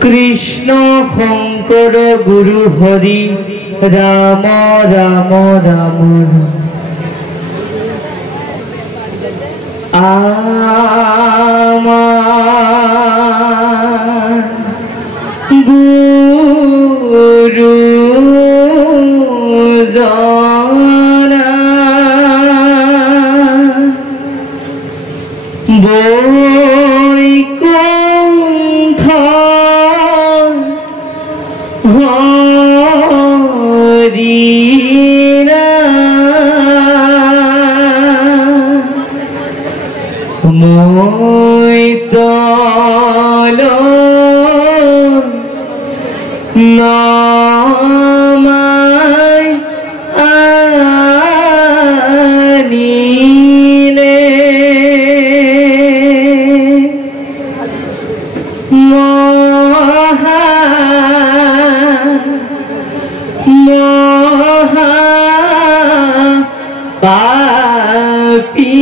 কৃষ্ণ শঙ্কৰ গুৰু হৰি ৰাম ৰাম ৰাম আমাৰ গুৰু জনা বৈকুণ্ঠ হৰিনা মই তল নমাই আনিলে পাপী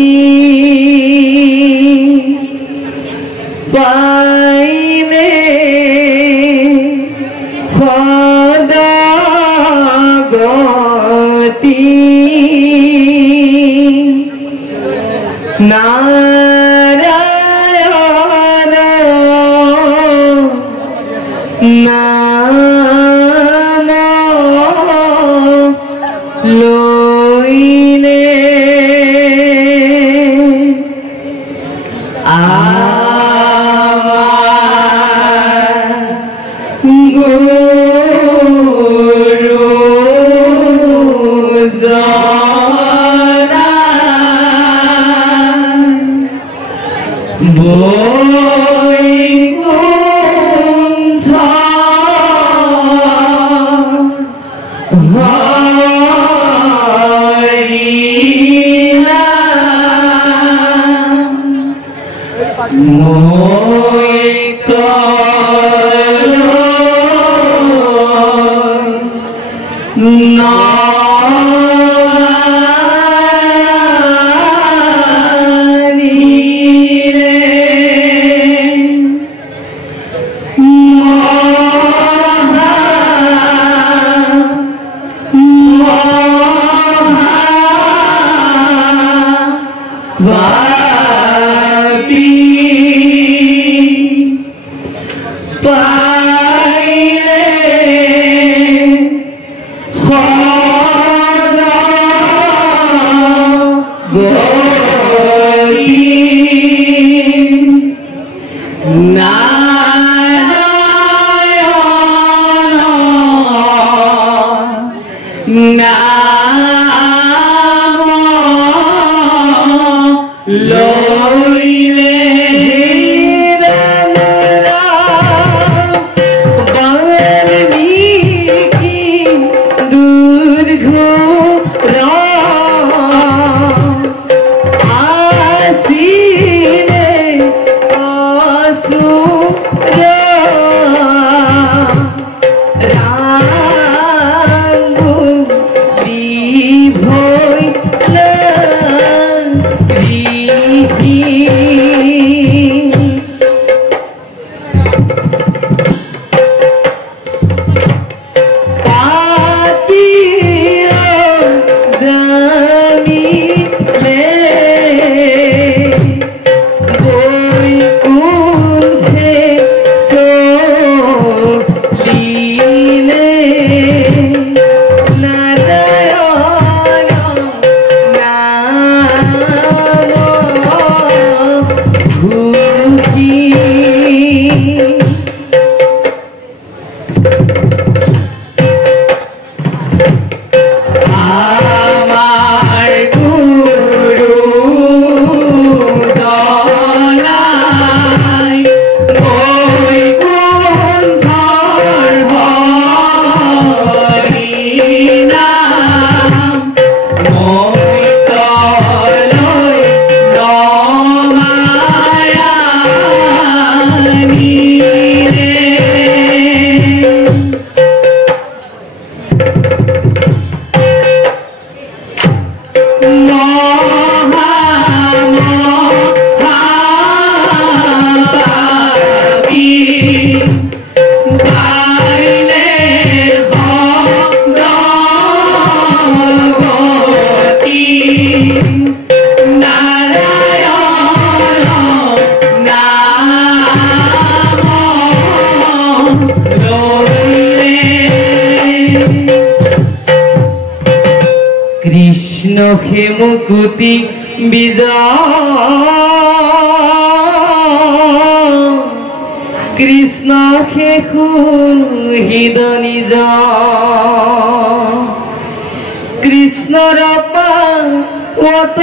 পাইলে সদাগতি নাৰায়ণ নাম লইলে বৈকুণ্ঠ হৰিনা মই তল নমানিলে পাপী পাইলে সদাগতি নাৰায়ণ নাম লইলে বাল্মীকি দুর্ঘ আসিলে অসুর রাম বিভৈল বৈকুণ্ঠে হে মুকুতি বিজয় কৃষ্ণ হে হৃদ নিজ কৃষ্ণর পাত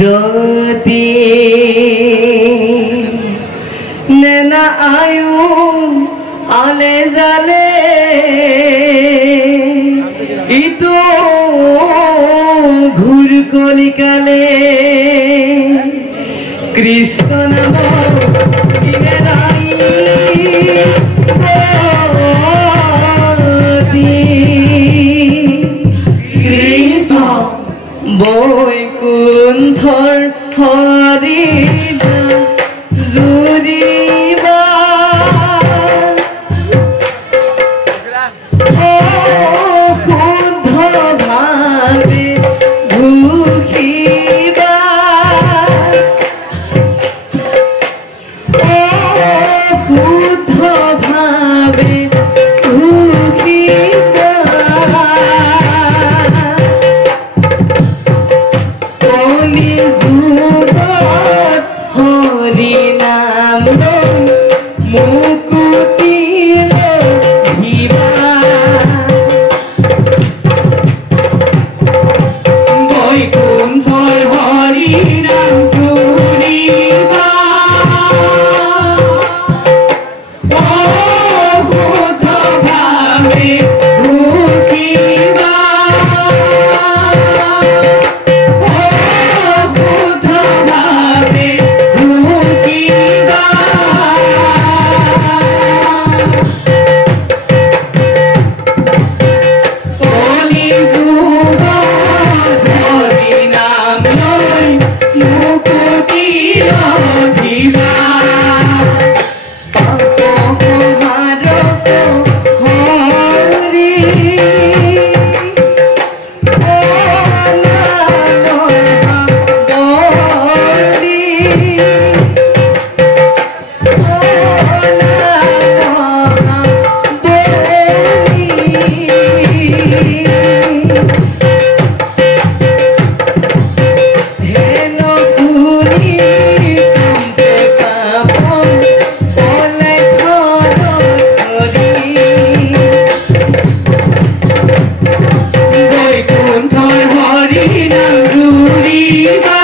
রতি নেনা আয়ু আলে জালে ইতো ঘুর কলিকালে কৃষ্ণ নাম কৃষ্ণ বৈকুণ্ঠর হরি জুরিবা শুদ্ধ ভাবে ভুখিবা শুদ্ধ ভাবে ভুখিবা কলি যুগত হরি নাম মুকুতি লভিবা বৈকুণ্ঠর হরি নাম জুরিবা শুদ্ধ ভাবে ভুখিবা শুদ্ধ ভাবে ভুখিবা কলি যুগ হরি নাম লই মুকুতি লভিবা বৈকুণ্ঠর হরি নাম জুরিবা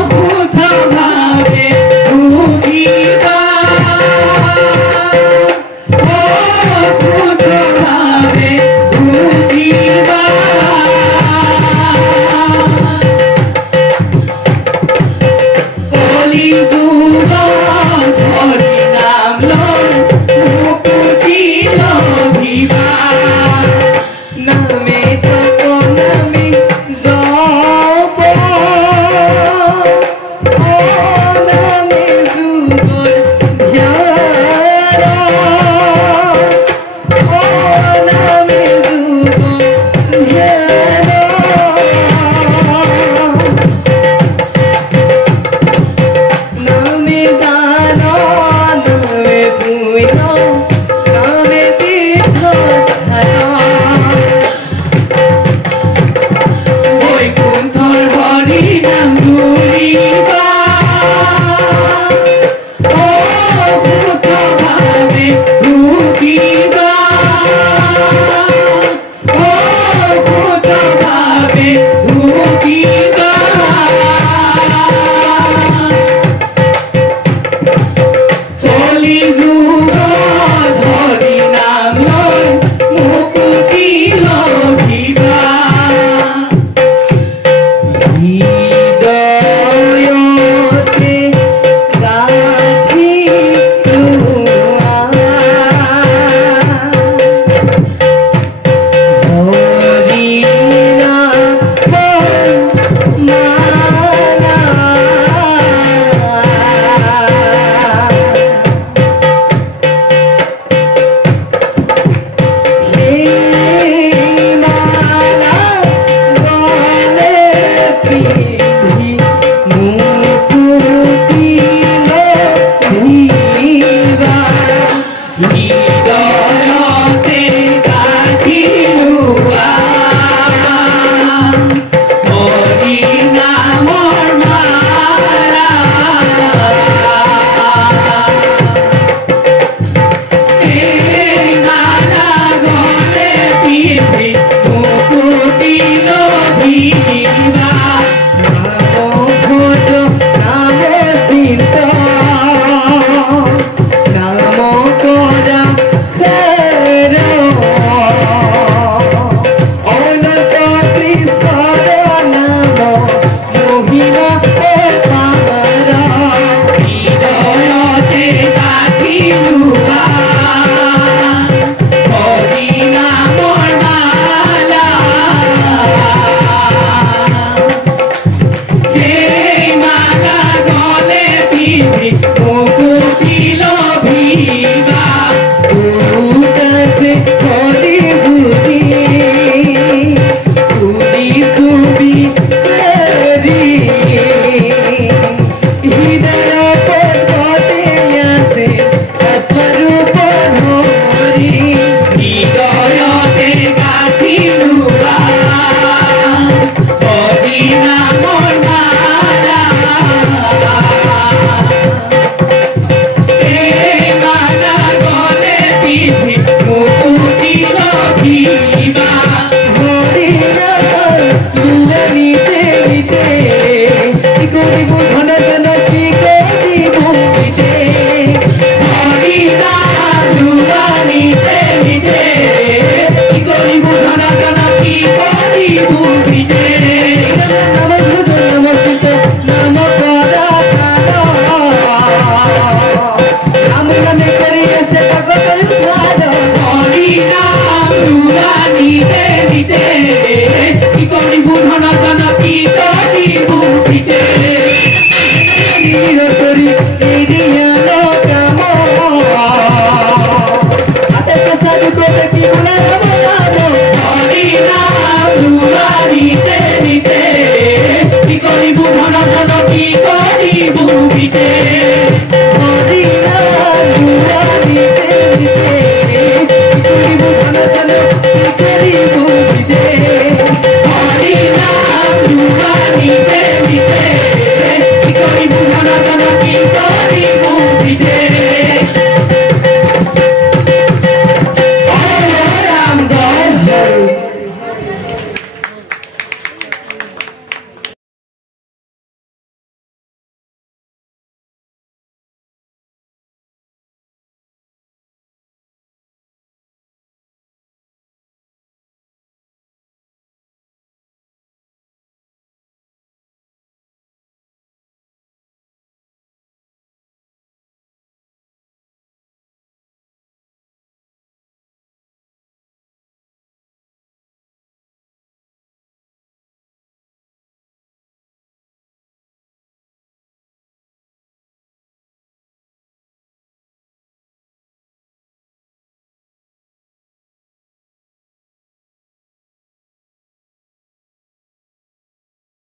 শুদ্ধ ভাবে ভুখিবা শুদ্ধ ভাবে ভুখিবা কলি যুগ হরি নাম লই মুকুতি লভিবা নামে তপ নামে জপ ও নামে যুগল ধ্যান ও নামে যুগল ধ্যান নামে দান নামে পুণ্য নামে তীর্থস্থান বৈকুণ্ঠর হরি নাম জুরিবা শুদ্ধ ভাবে ভুখিবা শুদ্ধ ভাবে ভুখিবা কলি যুগ হরি নাম লই মুকুতি লভিবা হৃদয়তে গাথি হরি নাম ভিবা নাম ভোজ নাম চিন্ত নাম করা খের অনন্ত কৃষ্ণর নাম মহিমা পার হৃদয়তে রাখিলুবা হরি নাম মালা হে মালা গলে পিঠে মুকুটিল ভিবা উদাসে হরি বুদ্ধি তুলি তুমি সেরি হৃদয় পর্বতে আসে অপরূপ হরি হৃদয়তে গাথিলুবা হরি নাম মালা হে মালা গলে পিঠে মুকুটিল ভিবা হরি নাম লুলানিতে নিতে কি করিব ধন ধন কি করিব নিতে হরি নাম লুলানিতে নিতে কি করিব ধন ধন কি করিব নিতে